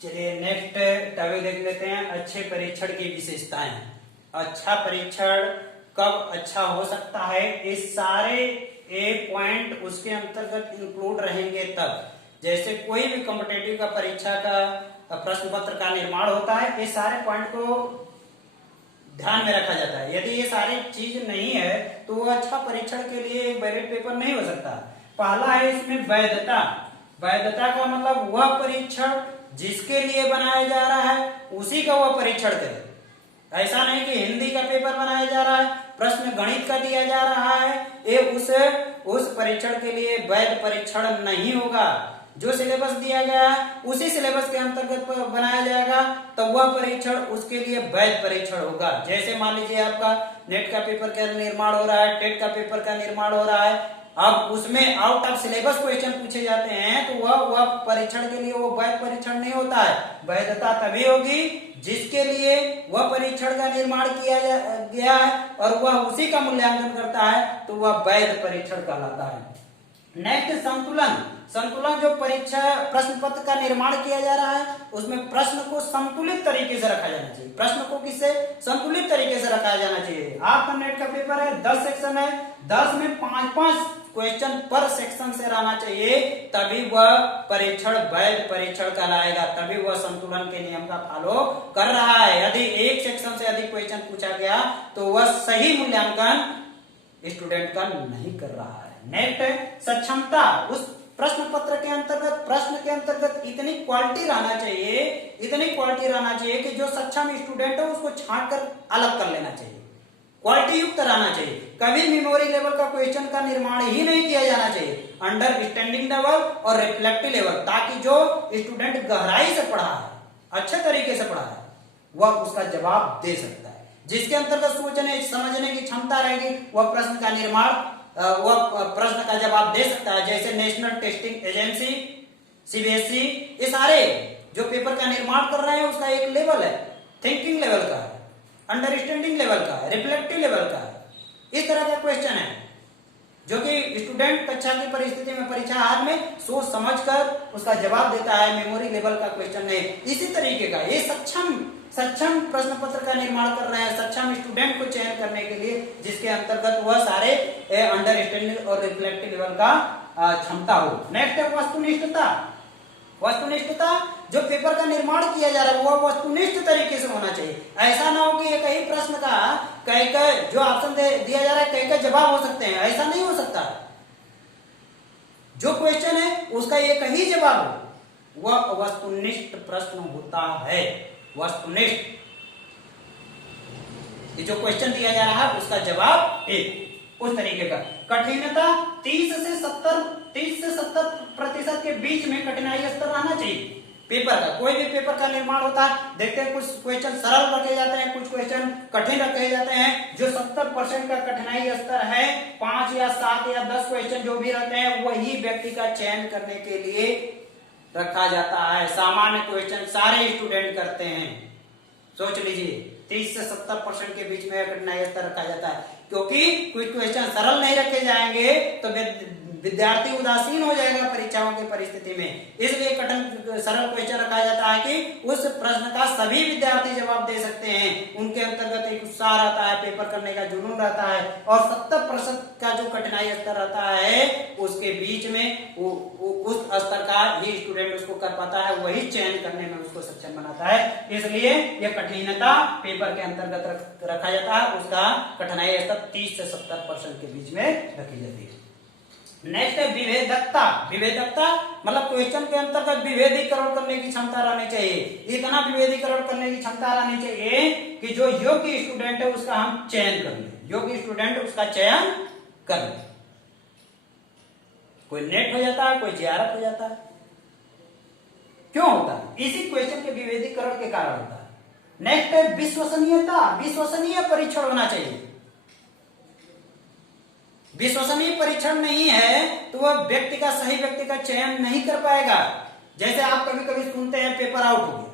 चलिए next topic देख लेते हैं, अच्छे परीक्षण की विशेषताएं। अच्छा परीक्षण कब अच्छा हो सकता है, इस सारे ए पॉइंट उसके अंतर्गत इंक्लूड रहेंगे तब। जैसे कोई भी कॉम्पिटेटिव का परीक्षा का प्रश्न पत्र का निर्माण होता है, ये सारे पॉइंट को ध्यान में रखा जाता है। यदि ये सारी चीज नहीं है तो वो अच्छा परीक्षण के लिए एक बैलेट पेपर नहीं हो सकता। पहला है इसमें वैधता। वैधता का मतलब वह परीक्षण जिसके लिए बनाया जा रहा है उसी का वह परीक्षण करे। ऐसा नहीं कि हिंदी का पेपर बनाया जा रहा है, प्रश्न गणित का दिया जा रहा है, ये उस परीक्षण के लिए वैध परीक्षण नहीं होगा। जो सिलेबस दिया गया है उसी सिलेबस के अंतर्गत बनाया जाएगा तो वह परीक्षण उसके लिए वैध परीक्षण होगा। जैसे मान लीजिए आपका नेट का पेपर का निर्माण हो रहा है, टेट का पेपर का निर्माण हो रहा है, अब उसमें आउट ऑफ सिलेबस क्वेश्चन पूछे जाते हैं तो वह परीक्षण के लिए वो वैध परीक्षण नहीं होता है। वैधता तभी होगी जिसके लिए वह परीक्षण का निर्माण किया गया है और वह उसी का मूल्यांकन करता है तो वह वैध परीक्षण कहलाता है। नेक्स्ट संतुलन। संतुलन जो परीक्षा प्रश्न पत्र का निर्माण किया जा रहा है उसमें प्रश्न को संतुलित तरीके से रखा जाना चाहिए। प्रश्न को किससे संतुलित तरीके से रखा जाना चाहिए। आपका नेट का पेपर है, 10 सेक्शन है, 10 में 5-5 क्वेश्चन पर सेक्शन से रहना चाहिए, तभी वह परीक्षण वैध परीक्षण कहलाएगा, तभी वह संतुलन के नियम का फॉलो कर रहा है। यदि एक सेक्शन से अधिक क्वेश्चन पूछा गया तो वह सही मूल्यांकन स्टूडेंट का नहीं कर रहा है। नेक्स्ट सक्षमता। उस प्रश्न पत्र के अंतर्गत प्रश्न के अंतर्गत इतनी क्वालिटी रहना चाहिए, इतनी क्वालिटी रहना चाहिए कि जो सक्षम स्टूडेंट है उसको छांट कर अलग कर लेना चाहिए, क्वालिटी युक्त रहना चाहिए। कभी मेमोरी लेवल का क्वेश्चन का निर्माण ही नहीं किया जाना चाहिए, अंडरस्टैंडिंग लेवल और रिफ्लेक्टिव लेवल, ताकि जो स्टूडेंट गहराई से पढ़ा है, अच्छे तरीके से पढ़ा है, वह उसका जवाब दे सकता है। जिसके अंतर्गत सोचने समझने की क्षमता रहेगी वह प्रश्न का निर्माण वह प्रश्न का जवाब दे सकता है। जैसे नेशनल टेस्टिंग एजेंसी, सीबीएसई, ये सारे जो पेपर का निर्माण कर रहे हैं उसका एक लेवल है, थिंकिंग लेवल का है, अंडरस्टैंडिंग लेवल का है, रिफ्लेक्टिव लेवल का है। इस तरह का क्वेश्चन है जो कि स्टूडेंट कक्षा की परिस्थिति में परीक्षा हाल में सोच समझकर उसका जवाब देता है, मेमोरी लेवल का क्वेश्चन नहीं। इसी तरीके का ये सक्षम प्रश्न पत्र का निर्माण कर रहे हैं, सक्षम स्टूडेंट को चयन करने के लिए, जिसके अंतर्गत वह सारे अंडरस्टैंडिंग और रिफ्लेक्टिव लेवल का क्षमता हो। नेक्स्ट है वस्तुनिष्ठता। वस्तुनिष्ठता, जो पेपर का निर्माण किया जा रहा है वह वस्तुनिष्ठ तरीके से होना चाहिए। ऐसा ना हो कि एक ही प्रश्न का कई जो ऑप्शन दिया जा रहा है कई जवाब हो सकते हैं, ऐसा नहीं हो सकता। जो क्वेश्चन है उसका एक ही जवाब हो, वह वस्तुनिष्ठ प्रश्न होता है। वस्तुनिष्ठ, ये जो क्वेश्चन दिया जा रहा है उसका जवाब एक उस तरीके का। कठिनता 30 से 70% के बीच में कठिनाई स्तर रहना चाहिए पेपर का। कोई भी पेपर का निर्माण होता है, देखते हैं कुछ क्वेश्चन सरल रखे जाते हैं, कुछ क्वेश्चन कठिन रखे जाते हैं। जो 70% का कठिनाई स्तर है, 5 या 7 या 10 क्वेश्चन जो भी रहते हैं वही व्यक्ति का चयन करने के लिए रखा जाता है। सामान्य क्वेश्चन सारे स्टूडेंट करते हैं। सोच लीजिए 30 से 70% के बीच में कठिनाई स्तर रखा जाता है, क्योंकि कुछ क्वेश्चन सरल नहीं रखे जाएंगे तो विद्यार्थी उदासीन हो जाएगा परीक्षाओं की परिस्थिति में। इसलिए कठिन सरल क्वेश्चन रखा जाता है कि उस प्रश्न का सभी विद्यार्थी जवाब दे सकते हैं, उनके अंतर्गत एक उत्साह रहता है, पेपर करने का जुनून रहता है। और 70% का जो कठिनाई स्तर रहता है उसके बीच में उस स्तर का ही स्टूडेंट उसको कर पाता है, वही चयन करने में उसको सक्षम बनाता है। इसलिए यह कठिनता पेपर के अंतर्गत रखा जाता है, उसका कठिनाई स्तर 30 से 70% के बीच में रखी जाती है। नेक्स्ट है विभेदकता। विभेदकता मतलब क्वेश्चन के अंतर्गत विभेदीकरण करने की क्षमता रहनी चाहिए। इतना विभेदीकरण करने की क्षमता रहनी चाहिए कि जो योग्य स्टूडेंट है उसका हम चयन कर लें, योग्य स्टूडेंट उसका चयन कर लें। कोई नेट हो जाता है, कोई जेआरएफ हो जाता है, क्यों होता है? इसी क्वेश्चन के विभेदीकरण के कारण होता है। नेक्स्ट है विश्वसनीयता। विश्वसनीय परीक्षण होना चाहिए। विश्वसनीय परीक्षण नहीं है तो वह सही व्यक्ति का चयन नहीं कर पाएगा। जैसे आप कभी कभी सुनते हैं पेपर आउट हो गया,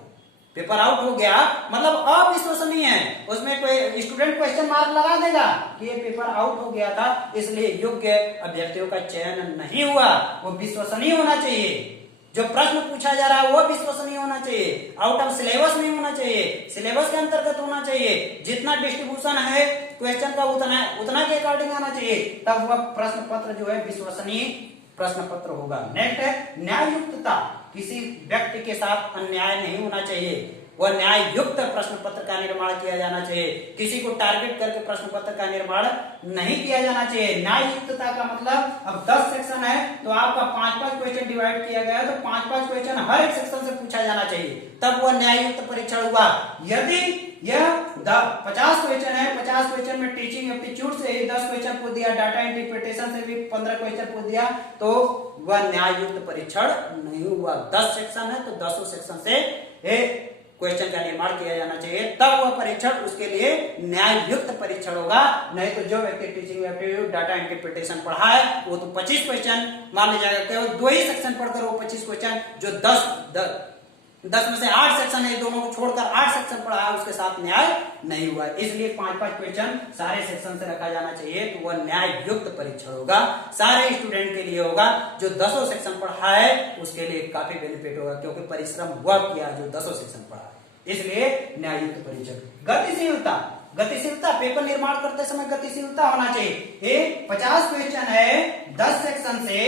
पेपर आउट हो गया मतलब अविश्वसनीय है, उसमें कोई स्टूडेंट क्वेश्चन मार्क लगा देगा कि ये पेपर आउट हो गया था, इसलिए योग्य अभ्यर्थियों का चयन नहीं हुआ। वो विश्वसनीय होना चाहिए। जो प्रश्न पूछा जा रहा है वो विश्वसनीय होना चाहिए, आउट ऑफ सिलेबस नहीं होना चाहिए, सिलेबस के अंतर्गत होना चाहिए, जितना डिस्ट्रीब्यूशन है क्वेश्चन का उतना के अकॉर्डिंग आना चाहिए, तब वह प्रश्न पत्र जो है विश्वसनीय प्रश्न पत्र होगा। नेक्स्ट है न्याययुक्तता, किसी व्यक्ति के साथ अन्याय नहीं होना चाहिए, वह न्याय युक्त प्रश्न पत्र का निर्माण किया जाना चाहिए, किसी को टारगेट करके प्रश्न पत्र का निर्माण नहीं किया जाना चाहिए। न्याय युक्तता का मतलब, अब 10 सेक्शन है तो आपका 5-5 क्वेश्चन डिवाइड किया गया है, तो 5-5 क्वेश्चन हर एक सेक्शन से पूछा जाना चाहिए, तब वह न्याय युक्त परीक्षण हुआ। यदि यह 50 क्वेश्चन है, 50 क्वेश्चन में टीचिंग एप्टीट्यूड से 10 क्वेश्चन पूछ दिया, डाटा इंटरप्रिटेशन से भी 15 क्वेश्चन पूछ दिया, तो वह न्याय युक्त परीक्षण नहीं हुआ। 10 सेक्शन है तो 10 सेक्शन से क्वेश्चन का निर्माण किया जाना चाहिए, तब वह परीक्षण उसके लिए न्याय युक्त परीक्षण होगा। नहीं तो जो व्यक्ति टीचिंग एप्टीट्यूड डाटा इंटरप्रिटेशन पढ़ा है वो तो 25 क्वेश्चन मान लिया जाएगा, केवल 2 ही सेक्शन पढ़कर वो 25 क्वेश्चन, जो 10 में से 8 सेक्शन है, दोनों को छोड़कर 8 सेक्शन पढ़ा है, उसके साथ न्याय नहीं हुआ। इसलिए 5-5 क्वेश्चन सारे सेक्शन से रखा जाना चाहिए, तो वह न्याय युक्त परीक्षण होगा, सारे स्टूडेंट के लिए होगा। जो 10 सेक्शन पढ़ा है उसके लिए काफी बेनिफिट होगा, क्योंकि परिश्रम वह किया जो 10 सेक्शन पढ़ा, इसलिए न्याय युक्त परीक्षण। गतिशीलता, गतिशीलता पेपर निर्माण करते समय गतिशीलता होना चाहिए। ये 50 क्वेश्चन है 10 सेक्शन से,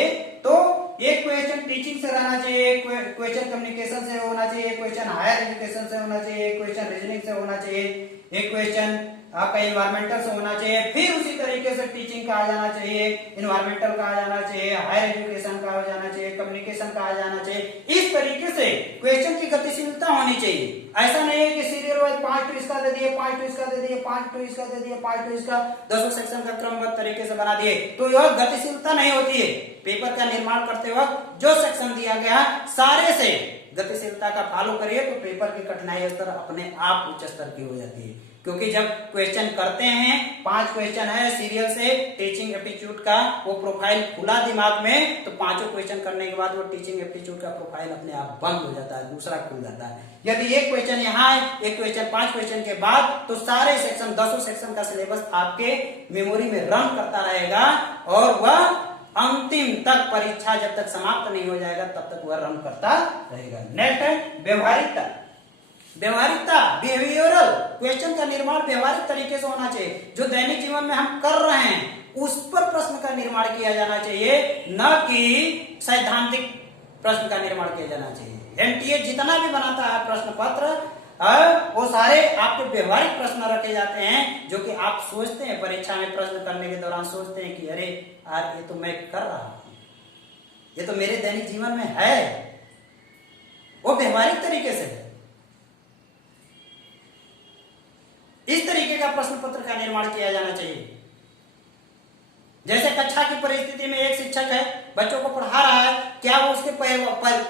तो एक क्वेश्चन टीचिंग से रहना चाहिए, एक क्वेश्चन कम्युनिकेशन से होना चाहिए, एक क्वेश्चन हायर एजुकेशन से होना चाहिए, एक क्वेश्चन रीजनिंग से होना चाहिए, एक क्वेश्चन आपका इन्वायरमेंटल से होना चाहिए, फिर उसी तरीके से टीचिंग का आ जाना चाहिए, इन्वायरमेंटल का आ जाना चाहिए, हायर एजुकेशन का आ जाना चाहिए, कम्युनिकेशन का आ जाना चाहिए। इस तरीके से क्वेश्चन की गतिशीलता होनी चाहिए। ऐसा नहीं है कि सीरियल वाइज 5 टू इसका दे दिए, 5 टू इसका दे दिए, 5 टू इसका दे दिए, 5 टू इसका, 10 सेक्शन का क्रमबद्ध तरीके से बना दिए, तो यह गतिशीलता नहीं होती है। पेपर का निर्माण करते वक्त जो सेक्शन दिया गया सारे से गतिशीलता का फॉलो करिए, तो पेपर की कठिनाई स्तर अपने आप उच्च स्तर की हो जाती है। क्योंकि जब क्वेश्चन करते हैं, 5 क्वेश्चन है सीरियल से टीचिंग एप्टीट्यूड का, वो प्रोफाइल खुला दिमाग में, तो 5 क्वेश्चन करने के बाद वो टीचिंग एप्टीट्यूड का प्रोफाइल अपने आप बंद हो जाता है, दूसरा खुल जाता है। यदि एक क्वेश्चन यहाँ है, एक क्वेश्चन 5 क्वेश्चन के बाद, तो सारे सेक्शन 10 सेक्शन का सिलेबस आपके मेमोरी में रन करता रहेगा, और वह अंतिम तक परीक्षा जब तक समाप्त नहीं हो जाएगा तब तक वह रन करता रहेगा। नेक्स्ट है व्यवहारिकता। व्यवहारिकता, बिहेवियरल क्वेश्चन का निर्माण व्यवहारिक तरीके से होना चाहिए। जो दैनिक जीवन में हम कर रहे हैं उस पर प्रश्न का निर्माण किया जाना चाहिए, न कि सैद्धांतिक प्रश्न का निर्माण किया जाना चाहिए। एमटीए जितना भी बनाता है प्रश्न पत्र, वो सारे आपके व्यवहारिक प्रश्न रखे जाते हैं, जो कि आप सोचते हैं परीक्षा में प्रश्न करने के दौरान सोचते हैं कि अरे यार ये तो मैं कर रहा हूं, ये तो मेरे दैनिक जीवन में है, वो व्यवहारिक तरीके से है। इस तरीके का प्रश्न पत्र का निर्माण किया जाना चाहिए। जैसे कक्षा की परिस्थिति में एक शिक्षक है, बच्चों को पढ़ा रहा है, क्या वो उसके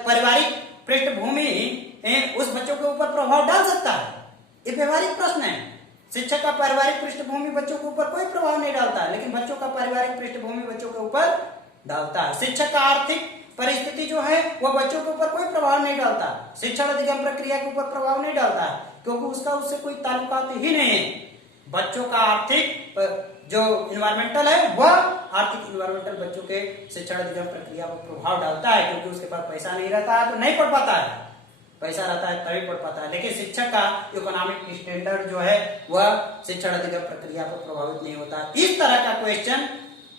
पारिवारिक पृष्ठभूमि उस बच्चों के ऊपर प्रभाव डाल सकता है? ये व्यवहारिक प्रश्न है। शिक्षक का पारिवारिक पृष्ठभूमि बच्चों के ऊपर कोई प्रभाव नहीं डालता है, लेकिन बच्चों का पारिवारिक पृष्ठभूमि बच्चों के ऊपर डालता है। शिक्षक का आर्थिक परिस्थिति जो है वह बच्चों के ऊपर कोई प्रभाव नहीं डालता, शिक्षण अधिगम प्रक्रिया के ऊपर प्रभाव नहीं डालता है, क्योंकि उसका उससे कोई ताल्लुकात ही नहीं है। बच्चों का आर्थिक जो इन्वायरमेंटल है वह आर्थिक इन्वायरमेंटल बच्चों के शिक्षण अधिगम प्रक्रिया पर प्रभाव डालता है, क्योंकि उसके पास पैसा नहीं रहता है तो नहीं पढ़ पाता है, पैसा रहता है तभी पढ़ पाता है। लेकिन शिक्षक का इकोनॉमिक स्टैंडर्ड जो है वह शिक्षण अधिगम प्रक्रिया पर प्रभावित नहीं होता। इस तरह का क्वेश्चन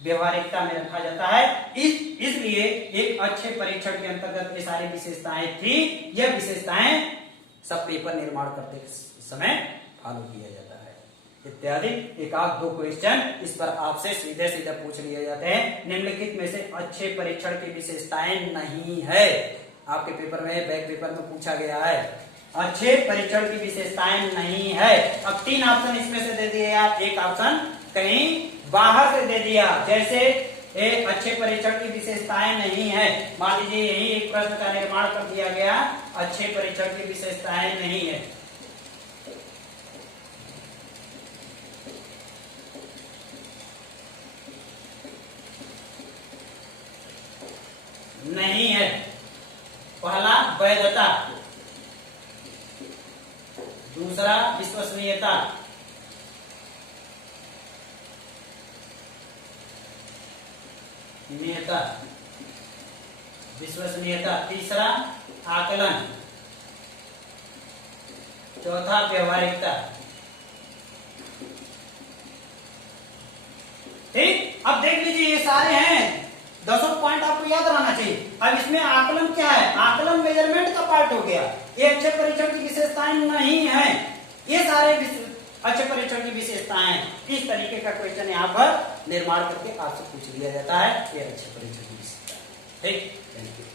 व्यवहारिकता में रखा जाता है। इसलिए एक अच्छे परीक्षण के अंतर्गत ये सारी विशेषताएं थी। यह विशेषताएं सब पेपर निर्माण करते समय फॉलो किया जाता है। इत्यादि एक आध दो क्वेश्चन इस पर आपसे सीधे सीधे पूछ लिए जाते हैं। निम्नलिखित में से अच्छे परीक्षण की विशेषताएं नहीं है, आपके पेपर में बैक पेपर में पूछा गया है। अच्छे परीक्षण की विशेषताएं नहीं है। अब 3 ऑप्शन इसमें से दे दिए आप, एक ऑप्शन कहीं बाहर से दे दिया। जैसे एक अच्छे परीक्षण की विशेषताएं नहीं है, मान लीजिए यही एक प्रश्न का निर्माण कर दिया गया, अच्छे परीक्षण की विशेषताएं नहीं है। नहीं है। पहला वैधता, दूसरा विश्वसनीयता, नियता, विश्वसनीयता, तीसरा आकलन, चौथा व्यवहारिकता। ठीक, अब देख लीजिए ये सारे हैं 10 पॉइंट आपको याद रहना चाहिए। अब इसमें आकलन क्या है? आकलन मेजरमेंट का पार्ट हो गया। ये अच्छे परीक्षण की विशेषताएं नहीं है, ये सारे अच्छे परीक्षण की विशेषताएं हैं। इस तरीके का क्वेश्चन यहाँ पर निर्माण करके आपसे पूछ लिया जाता है, ये अच्छे परीक्षण की विशेषता। ठीक, थैंक यू।